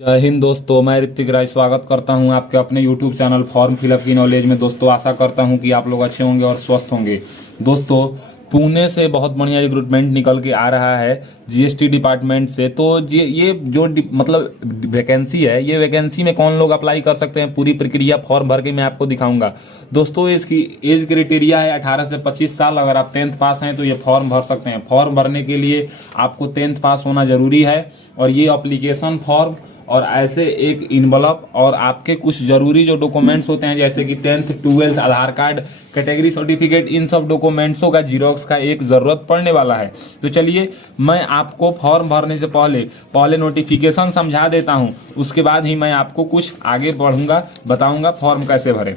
जय हिंद दोस्तों, मैं ऋतिक राय स्वागत करता हूं आपके अपने यूट्यूब चैनल फॉर्म फिलअप की नॉलेज में। दोस्तों आशा करता हूं कि आप लोग अच्छे होंगे और स्वस्थ होंगे। दोस्तों पुणे से बहुत बढ़िया रिक्रूटमेंट निकल के आ रहा है जीएसटी डिपार्टमेंट से। तो ये जो मतलब वैकेंसी है, ये वैकेंसी में कौन लोग अप्लाई कर सकते हैं, पूरी प्रक्रिया फॉर्म भर के मैं आपको दिखाऊंगा। दोस्तों इसकी एज क्राइटेरिया है 18 से 25 साल। अगर आप 10th पास हैं तो ये फॉर्म भर सकते हैं। फॉर्म भरने के लिए आपको 10th पास होना जरूरी है और ये अप्लीकेशन फॉर्म और ऐसे एक इनवलप और आपके कुछ जरूरी जो डॉक्यूमेंट्स होते हैं जैसे कि 10th 12th आधार कार्ड, कैटेगरी सर्टिफिकेट, इन सब डॉक्यूमेंट्सों का जीरोक्स का एक ज़रूरत पड़ने वाला है। तो चलिए मैं आपको फॉर्म भरने से पहले नोटिफिकेशन समझा देता हूं, उसके बाद ही मैं आपको कुछ आगे बढ़ूंगा, बताऊंगा फॉर्म कैसे भरें।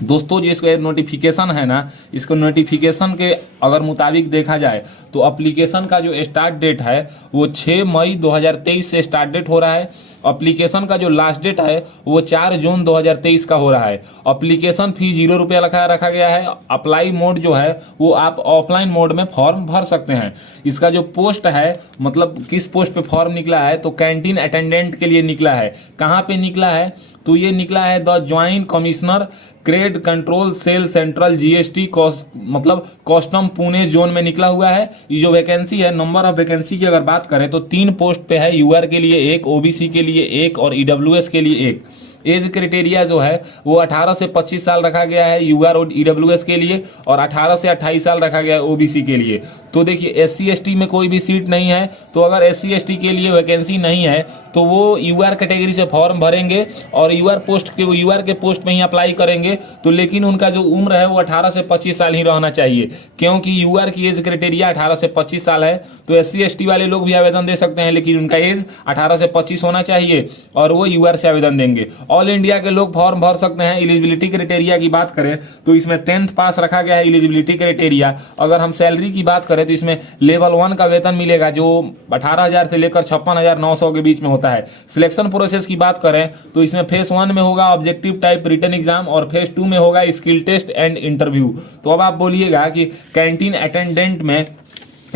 दोस्तों जो इसका नोटिफिकेशन है ना, इसको नोटिफिकेशन के अगर मुताबिक देखा जाए तो एप्लीकेशन का जो स्टार्ट डेट है वो 6 मई 2023 से स्टार्ट डेट हो रहा है। एप्लीकेशन का जो लास्ट डेट है वो 4 जून 2023 का हो रहा है। एप्लीकेशन फी 0 रुपया रखा गया है। अप्लाई मोड जो है वो आप ऑफलाइन मोड में फॉर्म भर सकते हैं। इसका जो पोस्ट है, मतलब किस पोस्ट पे फॉर्म निकला है, तो कैंटीन अटेंडेंट के लिए निकला है। कहाँ पे निकला है, तो ये निकला है the joint commissioner cred control cell central GST मतलब कस्टम पुणे जोन में निकला हुआ है। ये जो वैकेंसी है, नंबर ऑफ वैकेंसी की अगर बात करें तो 3 पोस्ट पे है। यूआर के लिए 1, ओबीसी के लिए 1 और ईडब्ल्यूएस के लिए 1। एज क्राइटेरिया जो है वो 18 से 25 साल रखा गया है यूआर और ईडब्ल्यूएस के लिए, और 18 से 28 साल रखा गया है ओबीसी के लिए। तो देखिए एससी एसटी में कोई भी सीट नहीं है, तो अगर एससी एसटी के लिए वैकेंसी नहीं है तो वो यूआर कैटेगरी से फॉर्म भरेंगे और यूआर के पोस्ट में ही अप्लाई करेंगे। तो लेकिन उनका जो उम्र है वो 18 से 25 साल ही रहना चाहिए, क्योंकि यूआर की एज क्राइटेरिया 18 से 25 साल है। तो एससी एसटी वाले लोग भी आवेदन दे सकते हैं, लेकिन उनका एज 18 से 25 होना चाहिए और वो यूआर से आवेदन देंगे। ऑल इंडिया के लोग फॉर्म भर सकते हैं। एलिजिबिलिटी क्राइटेरिया की बात करें तो इसमें 10th पास रखा गया है एलिजिबिलिटी क्राइटेरिया। अगर हम सैलरी की बात करें तो इसमें लेवल 1 का वेतन मिलेगा जो 18,000 से लेकर 56,900 के बीच में होता है। सिलेक्शन प्रोसेस की बात करें तो इसमें फेस 1 में होगा ऑब्जेक्टिव टाइप रिटन एग्जाम और फेस 2 में होगा स्किल टेस्ट एंड इंटरव्यू। तो अब आप बोलिएगा कि कैंटीन अटेंडेंट में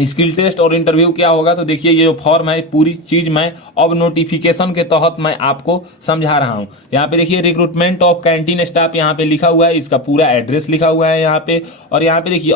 स्किल टेस्ट और इंटरव्यू क्या होगा, तो देखिए ये जो फॉर्म है पूरी चीज मैं अब नोटिफिकेशन के तहत मैं आपको समझा रहा हूं। यहाँ पे देखिए रिक्रूटमेंट ऑफ कैंटीन स्टाफ यहाँ पे लिखा हुआ है, इसका पूरा एड्रेस लिखा हुआ है यहाँ पे। और यहाँ पे देखिए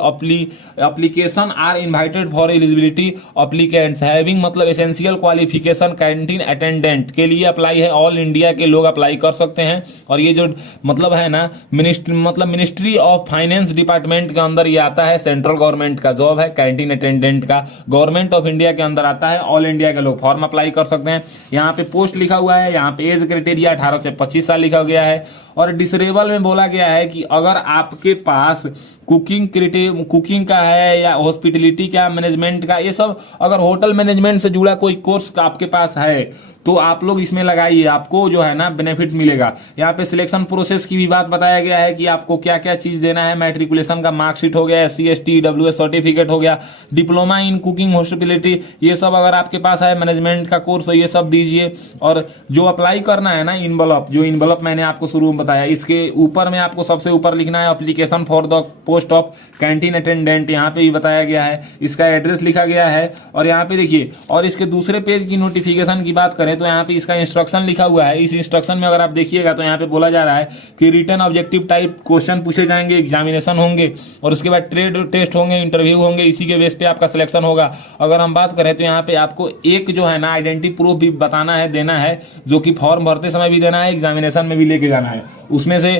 application are invited for eligibility applicants having मतलब एसेंशियल क्वालिफिकेशन कैंटीन अटेंडेंट के लिए अप्लाई है। ऑल इंडिया के लोग अप्लाई कर सकते हैं। और ये जो मतलब है ना मिनिस्ट्री ऑफ फाइनेंस डिपार्टमेंट के अंदर ये आता है, सेंट्रल गवर्नमेंट का जॉब है कैंटीन अटेंडेंट का, गवर्नमेंट ऑफ इंडिया के अंदर आता है। ऑल इंडिया के लोग फॉर्म अप्लाई कर सकते हैं। यहाँ पे पोस्ट लिखा हुआ है, यहाँ पे एज क्राइटेरिया 18 से 25 साल लिखा गया है। और डिसरेबल में बोला गया है कि अगर आपके पास कुकिंग का है या हॉस्पिटलिटी का, मैनेजमेंट का, ये सब अगर होटल मैनेजमेंट से जुड़ा कोई कोर्स का आपके पास है तो आप लोग इसमें लगाइए, आपको जो है ना बेनिफिट्स मिलेगा। यहाँ पे सिलेक्शन प्रोसेस की भी बात बताया गया है कि आपको क्या क्या चीज देना है। मैट्रिकुलेशन का मार्कशीट हो गया, एससी एसटी ईडब्ल्यूएस सर्टिफिकेट हो गया, डिप्लोमा इन कुकिंग हॉस्पिटलिटी, ये सब अगर आपके पास है, मैनेजमेंट का कोर्स तो ये सब दीजिए। और जो अप्लाई करना है ना, इनवलप मैंने आपको शुरू में बताया, इसके ऊपर में आपको सबसे ऊपर लिखना है application for the post of canteen attendant. यहाँ पे भी बताया गया है, इसका एड्रेस लिखा गया है। और यहाँ पे देखिए, और इसके दूसरे पेज की नोटिफिकेशन की बात करें तो यहाँ पे इसका इंस्ट्रक्शन लिखा हुआ है। इस इंस्ट्रक्शन में अगर आप देखिएगा तो यहाँ पे बोला जा रहा है कि रिटन ऑब्जेक्टिव टाइप क्वेश्चन पूछे जाएंगे, एग्जामिनेशन होंगे और उसके बाद ट्रेड टेस्ट होंगे, इंटरव्यू होंगे, इसी के बेस पे आपका सिलेक्शन होगा। अगर हम बात करें तो यहाँ पे आपको एक जो है ना आइडेंटिटी प्रूफ भी बताना है, देना है, जो कि फॉर्म भरते समय भी देना है, एग्जामिनेशन में भी लेके जाना है। उसमें से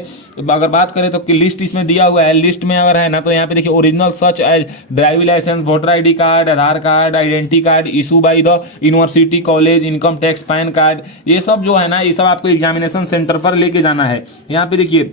अगर बात करें तो लिस्ट इसमें दिया हुआ है। लिस्ट में अगर है ना तो यहाँ पे देखिए original such as driving licence, voter ID card, Aadhaar card, identity card issue by the university, college, income tax, PAN card, ये सब जो है ना, ये सब आपको एग्जामिनेशन सेंटर पर लेके जाना है। यहाँ पे देखिए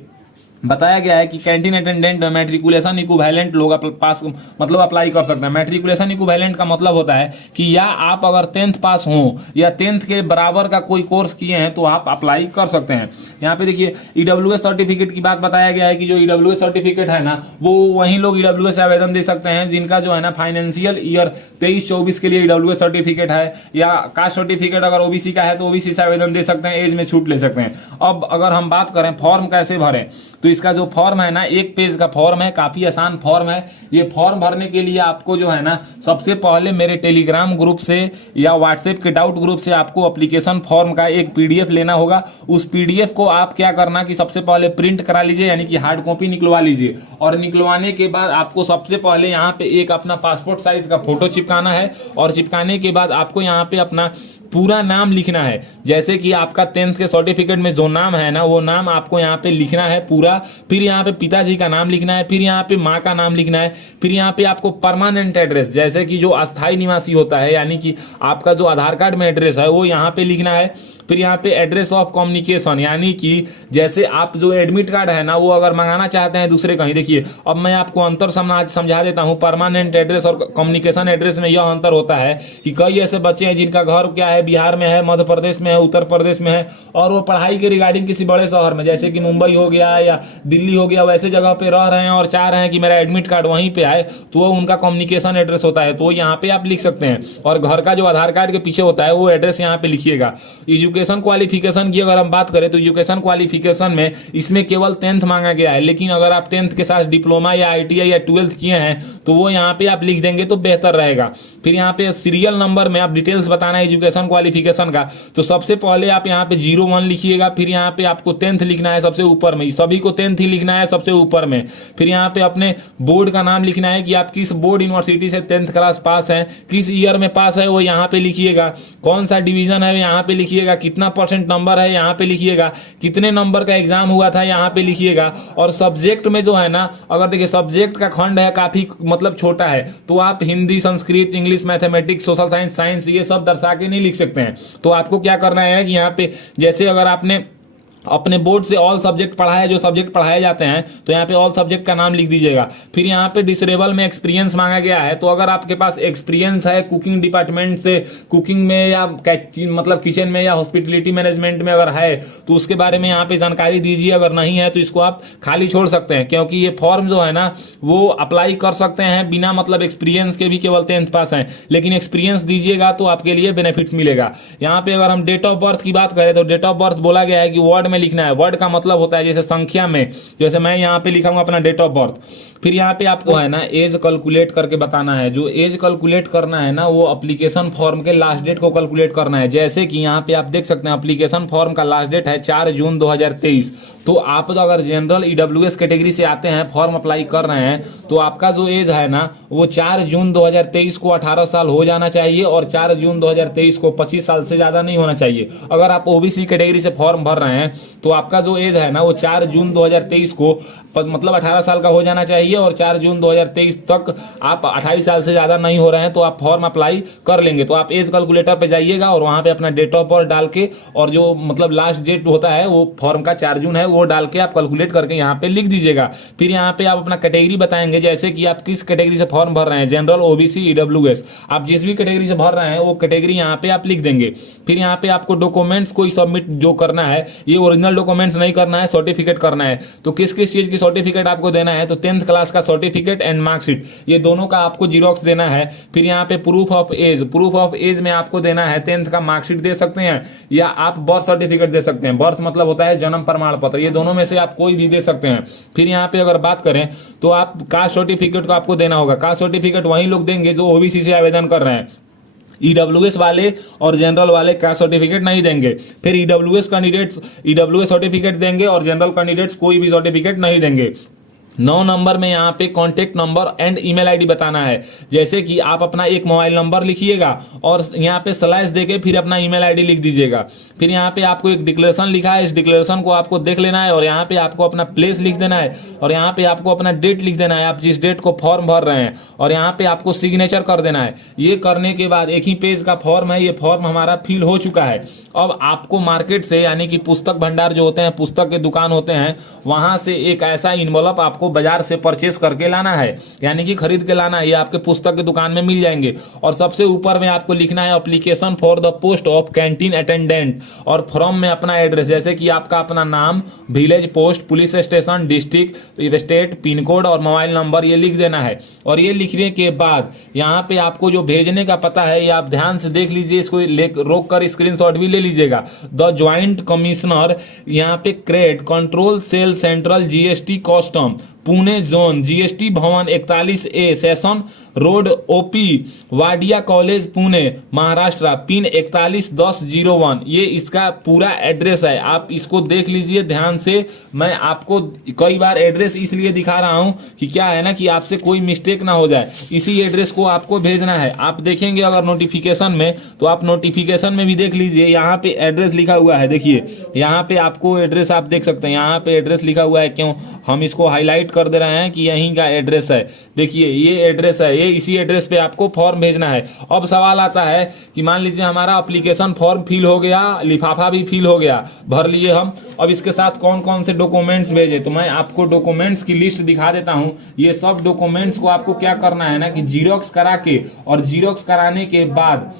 बताया गया है कि कैंटीन अटेंडेंट मैट्रिकुलेशन इक्विवेलेंट लोग पास मतलब अप्लाई कर सकते हैं। मैट्रिकुलेशन इक्विवेलेंट का मतलब होता है कि या आप अगर 10th पास हो या 10th के बराबर का कोई कोर्स किए हैं तो आप अप्लाई कर सकते हैं। यहाँ पे देखिए ईडब्ल्यूएस सर्टिफिकेट की बात बताया गया है कि जो ईडब्ल्यूएस सर्टिफिकेट है ना, वो वही लोग ईडब्ल्यूएस से आवेदन दे सकते हैं जिनका जो है ना फाइनेंशियल ईयर 23-24 के लिए ईडब्ल्यूएस सर्टिफिकेट है, या कास्ट सर्टिफिकेट अगर ओबीसी का है तो ओबीसी से आवेदन दे सकते हैं, एज में छूट ले सकते हैं। अब अगर हम बात करें फॉर्म कैसे भरें तो इसका जो फॉर्म है ना, 1 पेज का फॉर्म है, काफ़ी आसान फॉर्म है। ये फॉर्म भरने के लिए आपको जो है ना, सबसे पहले मेरे टेलीग्राम ग्रुप से या व्हाट्सएप के डाउट ग्रुप से आपको एप्लीकेशन फॉर्म का एक PDF लेना होगा। उस PDF को आप क्या करना कि सबसे पहले प्रिंट करा लीजिए, यानी कि हार्ड कॉपी निकलवा लीजिए। और निकलवाने के बाद आपको सबसे पहले यहाँ पे एक अपना पासपोर्ट साइज का फोटो चिपकाना है, और चिपकाने के बाद आपको यहाँ पे अपना पूरा नाम लिखना है। जैसे कि आपका 10th के सर्टिफिकेट में जो नाम है ना, वो नाम आपको यहाँ पे लिखना है पूरा। फिर यहाँ पे पिताजी का नाम लिखना है, फिर यहाँ पे माँ का नाम लिखना है, फिर यहाँ पे आपको परमानेंट एड्रेस, जैसे कि जो अस्थाई निवासी होता है, यानी कि आपका जो आधार कार्ड में एड्रेस है वो यहाँ पे लिखना है। फिर यहाँ पे एड्रेस ऑफ कम्युनिकेशन, यानी कि जैसे आप जो एडमिट कार्ड है ना, वो अगर मंगाना चाहते हैं दूसरे कहीं, देखिए अब मैं आपको अंतर समझा देता हूँ। परमानेंट एड्रेस और कम्युनिकेशन एड्रेस में यह अंतर होता है कि कई ऐसे बच्चे हैं जिनका घर क्या है, बिहार में है, मध्य प्रदेश में है, उत्तर प्रदेश में है, और वो पढ़ाई के रिगार्डिंग किसी बड़े शहर में, जैसे कि मुंबई हो गया या दिल्ली हो गया, वैसे जगह पे रह रहे हैं और चाह रहे हैं कि मेरा एडमिट कार्ड वहीं पे आए, तो वो उनका कम्युनिकेशन एड्रेस होता है। तो यहाँ पे आप लिख सकते हैं। और घर का जो आधार कार्ड के पीछे होता है वो एड्रेस यहाँ पे लिखिएगा। एजुकेशन क्वालिफिकेशन की अगर हम बात करें तो एजुकेशन क्वालिफिकेशन में इसमें केवल 10th मांगा गया है, लेकिन अगर आप 10th के साथ डिप्लोमा या ITI या 12th किए हैं तो वो यहाँ पे आप लिख देंगे तो बेहतर रहेगा। फिर यहाँ पे सीरियल नंबर में आप डिटेल्स बताना है एजुकेशन क्वालिफिकेशन का, तो सबसे पहले आप यहाँ पे 01 लिखिएगा। फिर यहाँ पे आपको 10th लिखना है सबसे ऊपर में, सभी को 10th ही लिखना है सबसे ऊपर में। फिर यहाँ पे अपने बोर्ड का नाम लिखना है कि आप किस बोर्ड यूनिवर्सिटी से 10th क्लास पास हैं, किस ईयर में पास है वो यहाँ पे लिखिएगा, कौन सा डिवीजन है यहाँ पे लिखिएगा, कितना % नंबर है यहाँ पे लिखिएगा, कितने नंबर का एग्जाम हुआ था यहाँ पे लिखिएगा। और सब्जेक्ट में जो है ना, अगर देखिए सब्जेक्ट का खंड है काफी मतलब छोटा है, तो आप Hindi, Sanskrit, English, mathematics, social science, science ये सब दर्शा के नहीं लिख सकते हैं। तो आपको क्या करना है कि यहाँ पे जैसे अगर आपने अपने बोर्ड से ऑल सब्जेक्ट पढ़ा है, जो सब्जेक्ट पढ़ाए जाते हैं, तो यहाँ पे ऑल सब्जेक्ट का नाम लिख दीजिएगा। फिर यहाँ पे डिसरेबल में एक्सपीरियंस मांगा गया है, तो अगर आपके पास एक्सपीरियंस है कुकिंग डिपार्टमेंट से, कुकिंग में या मतलब किचन में या हॉस्पिटलिटी मैनेजमेंट में अगर है तो उसके बारे में यहाँ पे जानकारी दीजिए। अगर नहीं है तो इसको आप खाली छोड़ सकते हैं, क्योंकि ये फॉर्म जो है ना वो अप्लाई कर सकते हैं बिना मतलब एक्सपीरियंस के भी, केवल 10th पास हैं, लेकिन एक्सपीरियंस दीजिएगा तो आपके लिए बेनिफिट्स मिलेगा। यहाँ पे अगर हम डेट ऑफ बर्थ की बात करें तो डेट ऑफ बर्थ बोला गया है कि वर्ड में लिखना है। वर्ड का मतलब होता है जैसे संख्या में, जैसे मैं यहाँ पे लिखा हूँ अपना डेट ऑफ बर्थ। फिर यहाँ पे आपको है ना एज कैलकुलेट करके बताना है। जो एज कैलकुलेट करना है ना, वो एप्लीकेशन फॉर्म के लास्ट डेट को कैलकुलेट करना है। जैसे कि यहाँ पे आप देख सकते हैं एप्लीकेशन फॉर्म का लास्ट डेट है 4 जून 2023। तो आप तो अगर जनरल EWS कैटेगरी से आते हैं, फॉर्म अप्लाई कर रहे हैं, तो आपका जो एज है ना वो 4 जून 2023 को 18 साल हो जाना चाहिए, और 4 जून 2023 को 25 साल से ज़्यादा नहीं होना चाहिए। अगर आप OBC कैटेगरी से फॉर्म भर रहे हैं तो आपका जो एज है ना वो 4 जून 2023 को मतलब 18 साल का हो जाना चाहिए, और 4 जून 2023 तक आप 28 साल से ज़्यादा नहीं हो रहे हैं तो आप फॉर्म अप्लाई कर लेंगे। तो आप एज कैलकुलेटर पे जाइएगा और वहाँ पे अपना डेट ऑफ बर्थ डाल के, और जो मतलब लास्ट डेट होता है वो फॉर्म का 4 जून है, वो डाल के आप कैलकुलेट करके यहाँ पे लिख दीजिएगा। फिर यहाँ पे आप अपना कैटेगरी बताएंगे, जैसे कि आप किस कैटेगरी से फॉर्म भर रहे हैं, जनरल, OBC, EWS, आप जिस भी कैटेगरी से भर रहे हैं वो कैटेगरी यहाँ पे आप लिख देंगे। फिर यहाँ पे आपको डॉक्यूमेंट्स कोई सबमिट जो करना है, ये ओरिजिनल डॉक्यूमेंट्स नहीं करना है, सर्टिफिकेट करना है। तो किस किस चीज़ की सर्टिफिकेट आपको देना है, तो 10th क्लास का सर्टिफिकेट एंड मार्कशीट, ये दोनों का आपको जीरोक्स देना है। फिर यहाँ पे प्रूफ ऑफ एज में आपको देना है 10th का मार्कशीट दे सकते हैं, या आप बर्थ सर्टिफिकेट दे सकते हैं। बर्थ मतलब होता है जन्म प्रमाण पत्र, ये दोनों में से आप कोई भी दे सकते हैं। फिर यहाँ पे अगर बात करें तो आप कास्ट सर्टिफिकेट को आपको देना होगा। कास्ट सर्टिफिकेट वही लोग देंगे जो OBC से आवेदन कर रहे हैं। EWS वाले और जनरल वाले कास्ट सर्टिफिकेट नहीं देंगे। फिर EWS कैंडिडेट्स EWS सर्टिफिकेट देंगे और जनरल कैंडिडेट्स कोई भी सर्टिफिकेट नहीं देंगे। 9 नंबर में यहाँ पे contact number and email ID बताना है। जैसे कि आप अपना एक मोबाइल नंबर लिखिएगा और यहाँ पे स्लैश देके फिर अपना ईमेल आईडी लिख दीजिएगा। फिर यहाँ पे आपको एक डिक्लेरेशन लिखा है, इस डिक्लेरेशन को आपको देख लेना है, और यहाँ पे आपको अपना प्लेस लिख देना है, और यहाँ पे आपको अपना डेट लिख देना है, आप जिस डेट को फॉर्म भर रहे हैं, और यहाँ पे आपको सिग्नेचर कर देना है। ये करने के बाद एक ही पेज का फॉर्म है, ये फॉर्म हमारा फिल हो चुका है। अब आपको मार्केट से, यानी कि पुस्तक भंडार जो होते हैं, पुस्तक के दुकान होते हैं, वहाँ से एक ऐसा इन्वॉल्व आपको आपको बाजार से परचेस करके लाना है, यानी कि खरीद के लाना है। ये आपके पुस्तक की दुकान में मिल जाएंगे। और सबसे ऊपर में आपको लिखना है application for the post of canteen attendant, और फ्रॉम में अपना एड्रेस, जैसे कि आपका अपना नाम, village, post, police station, district, state, pin code और मोबाइल नंबर ये लिख देना है। और ये लिखने के बाद यहाँ पे आपको जो भेजने का पता है ये आप ध्यान से देख लीजिए, इसको रोक कर स्क्रीनशॉट भी ले लीजिएगा। द ज्वाइंट कमिश्नर, यहाँ पे cred control cell central GST custom Pune zone, GST Bhavan 41A, Sassoon road, OP Wadia college, Pune Maharashtra, pin 411001। ये इसका पूरा एड्रेस है। आप इसको देख लीजिए ध्यान से। मैं आपको कई बार एड्रेस इसलिए दिखा रहा हूं कि क्या है ना कि आपसे कोई मिस्टेक ना हो जाए। इसी एड्रेस को आपको भेजना है। आप देखेंगे अगर नोटिफिकेशन में, तो आप नोटिफिकेशन में भी देख लीजिए, यहाँ पे एड्रेस लिखा हुआ है। देखिए यहाँ पे आपको एड्रेस आप देख सकते हैं, यहाँ पे एड्रेस लिखा हुआ है। क्यों हम इसको हाईलाइट कर दे रहे हैं कि यहीं का एड्रेस है। देखिए ये एड्रेस है, ये इसी एड्रेस पे आपको फॉर्म भेजना है। अब सवाल आता है कि मान लीजिए हमारा एप्लीकेशन फॉर्म फिल हो गया, लिफाफा भी फिल हो गया, भर लिए हम, अब इसके साथ कौन कौन से डॉक्यूमेंट्स भेजे। तो मैं आपको डॉक्यूमेंट्स की लिस्ट दिखा देता हूं। ये सब डॉक्यूमेंट्स को आपको क्या करना है ना कि जीरोक्स करा के, और जीरोक्स कराने के बाद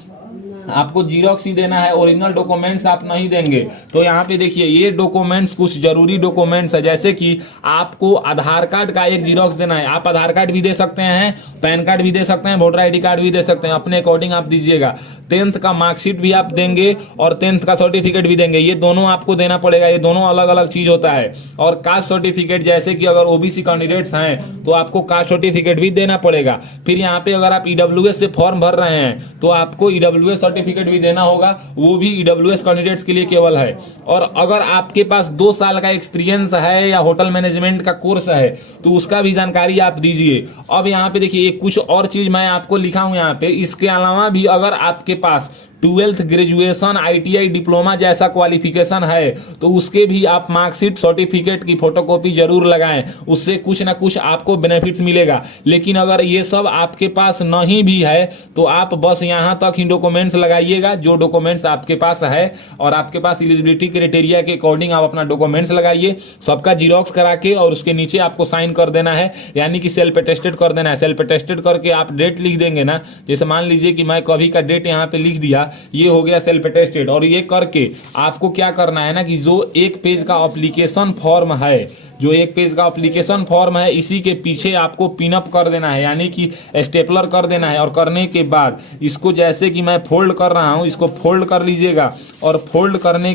आपको जीरोक्स ही देना है, ओरिजिनल डॉक्यूमेंट्स आप नहीं देंगे। तो यहाँ पे देखिए ये डॉक्यूमेंट्स कुछ जरूरी डॉक्यूमेंट्स है, जैसे कि आपको आधार कार्ड का एक जीरोक्स देना है। आप आधार कार्ड भी दे सकते हैं, पैन कार्ड भी दे सकते हैं, वोटर आईडी कार्ड भी दे सकते हैं, अपने अकॉर्डिंग आप दीजिएगा। 10th का मार्कशीट भी आप देंगे और 10th का सर्टिफिकेट भी देंगे, ये दोनों आपको देना पड़ेगा। ये दोनों अलग अलग चीज होता है। और कास्ट सर्टिफिकेट, जैसे कि अगर ओबीसी कैंडिडेट्स हैं तो आपको कास्ट सर्टिफिकेट भी देना पड़ेगा। फिर यहाँ पे अगर आप ईडब्ल्यूएस से फॉर्म भर रहे हैं तो आपको ईडब्ल्यूएस सर्टिफिकेट भी देना होगा, वो भी ईडब्ल्यूएस कैंडिडेट्स के लिए केवल है। और अगर आपके पास 2 साल का एक्सपीरियंस है या होटल मैनेजमेंट का कोर्स है तो उसका भी जानकारी आप दीजिए। अब यहाँ पे देखिए कुछ और चीज मैं आपको लिखा हूं यहाँ पे। इसके अलावा भी अगर आपके पास 12th ग्रेजुएशन, आईटीआई, डिप्लोमा जैसा क्वालिफिकेशन है तो उसके भी आप मार्कशीट, सर्टिफिकेट की फोटोकॉपी जरूर लगाएं, उससे कुछ ना कुछ आपको बेनिफिट्स मिलेगा। लेकिन अगर ये सब आपके पास नहीं भी है तो आप बस यहाँ तक ही डॉक्यूमेंट्स लगाइएगा जो डॉक्यूमेंट्स आपके पास है, और आपके पास एलिजिबिलिटी क्राइटेरिया के अकॉर्डिंग आप अपना डॉक्यूमेंट्स लगाइए, सबका जीरोक्स करा के, और उसके नीचे आपको साइन कर देना है, यानी कि सेल्फ अटेस्टेड कर देना है। सेल्फ अटेस्टेड करके आप डेट लिख देंगे ना, जैसे मान लीजिए कि मैं कभी का डेट यहाँ पे लिख दिया, ये हो गया सेल्फ अटेस्टेड। और ये करके आपको क्या करना है ना कि जो 1 पेज का एप्लीकेशन फॉर्म है, जो 1 पेज का एप्लीकेशन फॉर्म है, इसी के पीछे आपको पिनअप कर देना है, यानी कि स्टेपलर कर देना है। और करने के बाद इसको, जैसे कि मैं फोल्ड कर रहा हूं, इसको फोल्ड कर लीजिएगा। और फोल्ड करने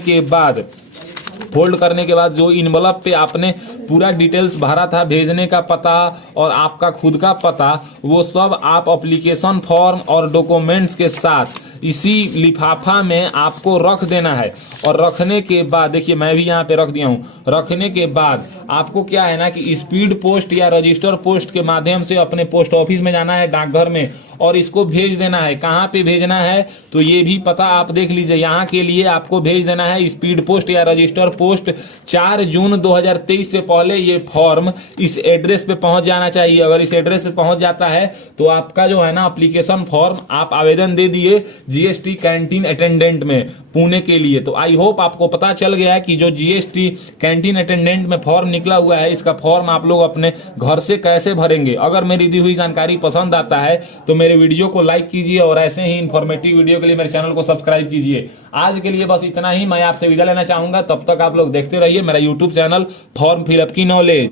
के बाद जो इनवलप पे आपने पूरा डिटेल्स भरा था, भेजने का पता और आपका खुद का पता, वो सब आप एप्लीकेशन फॉर्म और डॉक्यूमेंट्स के साथ इसी लिफाफा में आपको रख देना है। और रखने के बाद देखिए मैं भी यहाँ पे रख दिया हूँ। रखने के बाद आपको क्या है ना कि स्पीड पोस्ट या रजिस्टर पोस्ट के माध्यम से अपने पोस्ट ऑफिस में जाना है, डाकघर में, और इसको भेज देना है। कहाँ पे भेजना है तो ये भी पता आप देख लीजिए। यहाँ के लिए आपको भेज देना है स्पीड पोस्ट या रजिस्टर पोस्ट। 4 जून 2023 से पहले ये फॉर्म इस एड्रेस पे पहुंच जाना चाहिए। अगर इस एड्रेस पे पहुंच जाता है तो आपका जो है ना एप्लीकेशन फॉर्म आप आवेदन दे दिए जीएसटी कैंटीन अटेंडेंट में पुणे के लिए। तो आई होप आपको पता चल गया है कि जो जीएसटी कैंटीन अटेंडेंट में फॉर्म निकला हुआ है, इसका फॉर्म आप लोग अपने घर से कैसे भरेंगे। अगर मेरी दी हुई जानकारी पसंद आता है तो मेरे वीडियो को लाइक कीजिए, और ऐसे ही इन्फॉर्मेटिव वीडियो के लिए मेरे चैनल को सब्सक्राइब कीजिए। आज के लिए बस इतना ही, मैं आपसे विदा लेना चाहूंगा। तब तक आप लोग देखते रहिए मेरा यूट्यूब चैनल फॉर्म फिलअप की नॉलेज।